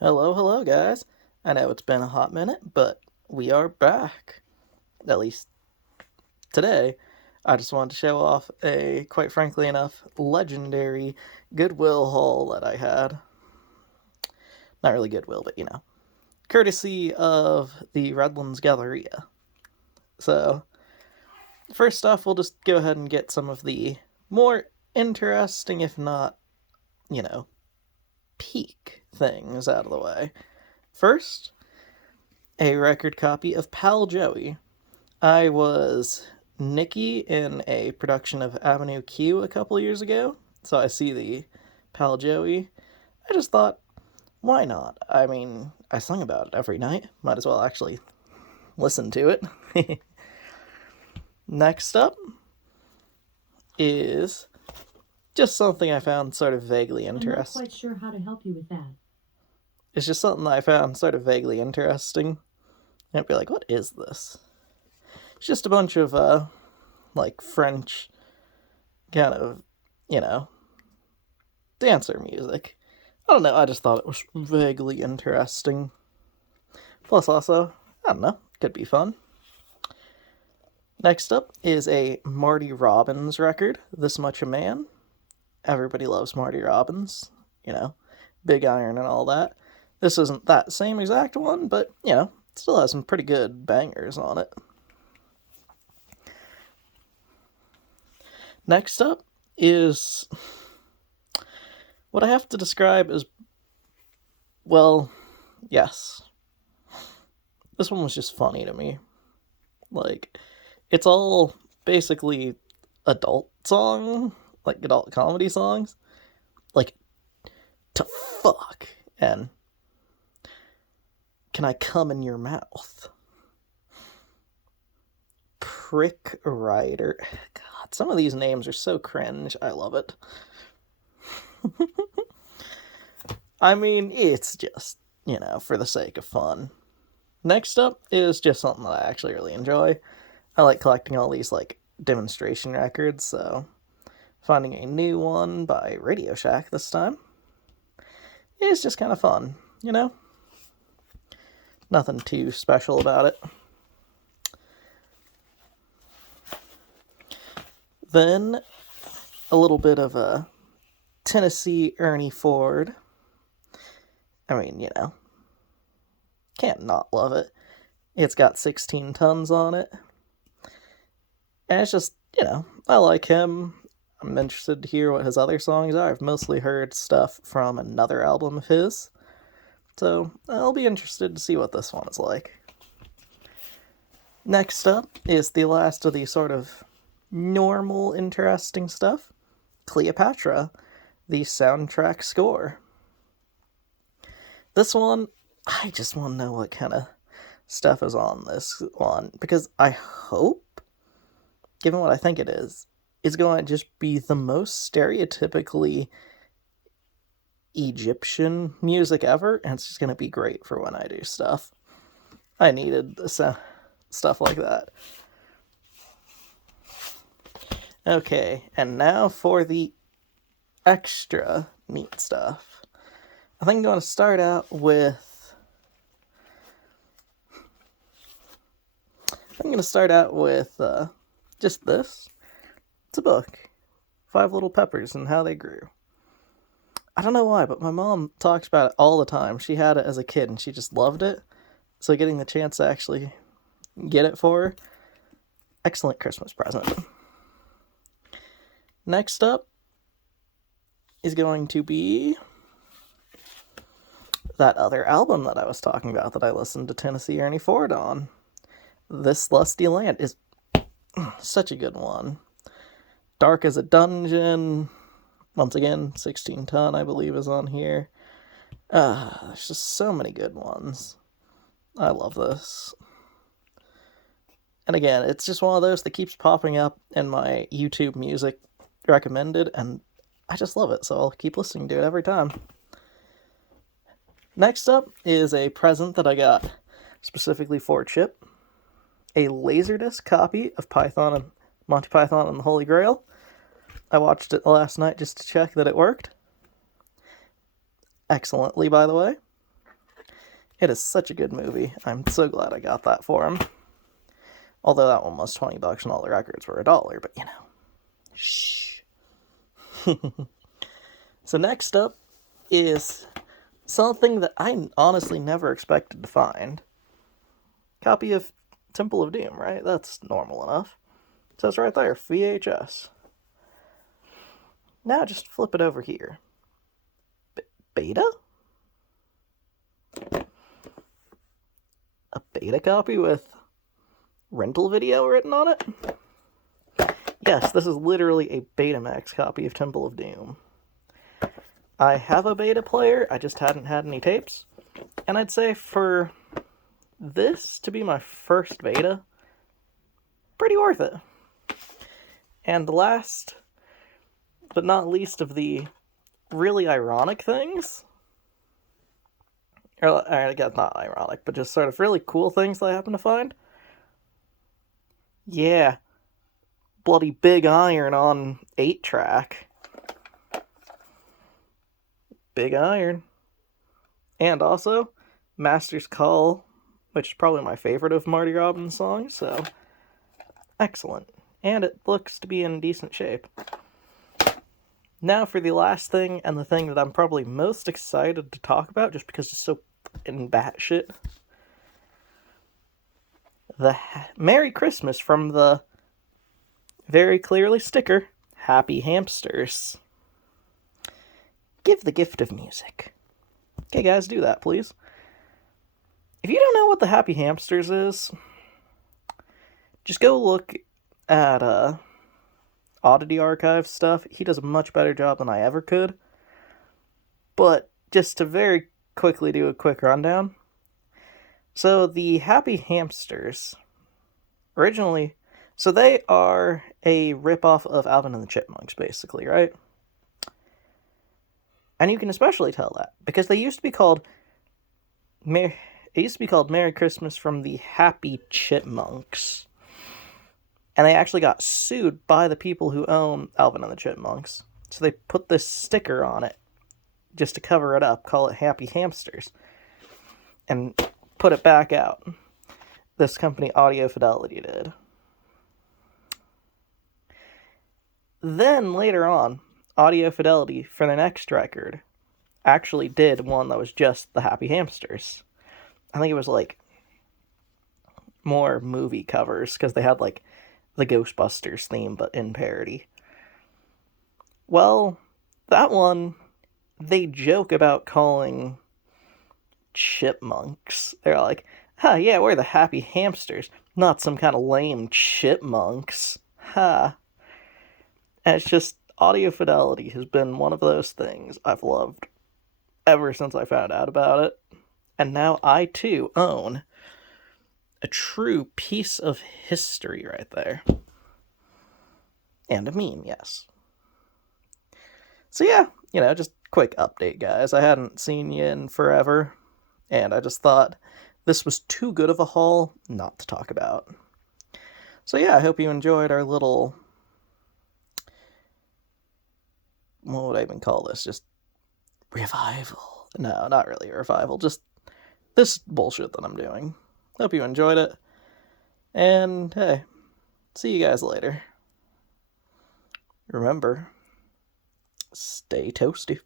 Hello, hello, guys. I know it's been a hot minute, but we are back. At least today. I just wanted to show off a, quite frankly enough, legendary Goodwill haul that I had. Not really Goodwill, but courtesy of the Redlands Galleria. So, first off, we'll just go ahead and get some of the more interesting, if not, you know, peak things out of the way. First, a record copy of Pal Joey. I was Nikki in a production of Avenue Q a couple years ago, so I see the Pal Joey. I just thought, why not? I mean, I sung about it every night. Might as well actually listen to it. Next up is just something I found sort of vaguely interesting. I'm not quite sure how to help you with that. It's just something that I found sort of vaguely interesting. And I'd be like, what is this? It's just a bunch of, like French kind of, you know, dancer music. I don't know, I just thought it was vaguely interesting. Plus, also, I don't know, could be fun. Next up is a Marty Robbins record, This Much a Man. Everybody loves Marty Robbins, Big Iron and all that. This isn't that same exact one, but, it still has some pretty good bangers on it. Next up is what I have to describe as, well, yes. This one was just funny to me. Like, it's all basically adult song, like adult comedy songs. Like, to fuck, and can I come in your mouth? Prick Rider. God, some of these names are so cringe. I love it. I mean, it's just, for the sake of fun. Next up is just something that I actually really enjoy. I like collecting all these, like, demonstration records, so finding a new one by Radio Shack this time is just kind of fun, Nothing too special about it. Then a little bit of a Tennessee Ernie Ford. I mean, can't not love it. It's got 16 tons on it. And it's just, I like him. I'm interested to hear what his other songs are. I've mostly heard stuff from another album of his. So I'll be interested to see what this one is like. Next up is the last of the sort of normal, interesting stuff. Cleopatra, the soundtrack score. This one, I just want to know what kind of stuff is on this one, because I hope, given what I think it is, it's going to just be the most stereotypically Egyptian music ever, and it's just going to be great for when I do stuff. I needed this, stuff like that. Okay, and now for the extra neat stuff. I think I'm going to start out with just this. It's a book, Five Little Peppers and How They Grew. I don't know why, but my mom talks about it all the time. She had it as a kid and she just loved it. So getting the chance to actually get it for her, excellent Christmas present. Next up is going to be that other album that I was talking about that I listened to Tennessee Ernie Ford on. This Lusty Land is such a good one. Dark as a Dungeon. Once again, 16 Ton, I believe, is on here. There's just so many good ones. I love this. And again, it's just one of those that keeps popping up in my YouTube music recommended, and I just love it, so I'll keep listening to it every time. Next up is a present that I got specifically for Chip. A Laserdisc copy of Monty Python and the Holy Grail. I watched it last night just to check that it worked. Excellently, by the way. It is such a good movie. I'm so glad I got that for him. Although that one was $20 and all the records were $1, but you know. Shh. So next up is something that I honestly never expected to find. Copy of Temple of Doom, right? That's normal enough. It says right there, VHS. Now just flip it over here. Beta? A beta copy with rental video written on it? Yes, this is literally a Betamax copy of Temple of Doom. I have a beta player, I just hadn't had any tapes. And I'd say for this to be my first beta, pretty worth it. And the last, but not least of the really ironic things, or I guess not ironic, but just sort of really cool things that I happen to find. Yeah, bloody Big Iron on 8-track. Big Iron. And also, Master's Call, which is probably my favorite of Marty Robbins' songs, so excellent. And it looks to be in decent shape. Now for the last thing, and the thing that I'm probably most excited to talk about, just because it's so in batshit. The Merry Christmas from the very clearly sticker, Happy Hamsters. Give the gift of music. Okay, guys, do that, please. If you don't know what the Happy Hamsters is, just go look at Oddity Archive stuff. He does a much better job than I ever could. But just to very quickly do a quick rundown. So the Happy Hamsters, originally, so they are a ripoff of Alvin and the Chipmunks, basically, right? And you can especially tell that because they used to be called Merry Christmas from the Happy Chipmunks. And they actually got sued by the people who own Alvin and the Chipmunks. So they put this sticker on it just to cover it up, call it Happy Hamsters, and put it back out. This company, Audio Fidelity, did. Then later on, Audio Fidelity, for their next record, actually did one that was just the Happy Hamsters. I think it was like more movie covers, because they had like the Ghostbusters theme, but in parody. Well, that one, they joke about calling chipmunks. They're like, yeah, we're the Happy Hamsters, not some kind of lame chipmunks. And it's just, Audio Fidelity has been one of those things I've loved ever since I found out about it. And now I too own a true piece of history right there. And a meme, yes. So yeah, just quick update, guys. I hadn't seen you in forever, and I just thought this was too good of a haul not to talk about. So yeah, I hope you enjoyed our little, what would I even call this? Just revival. No, not really a revival, just this bullshit that I'm doing. Hope you enjoyed it. And hey, see you guys later. Remember, stay toasty.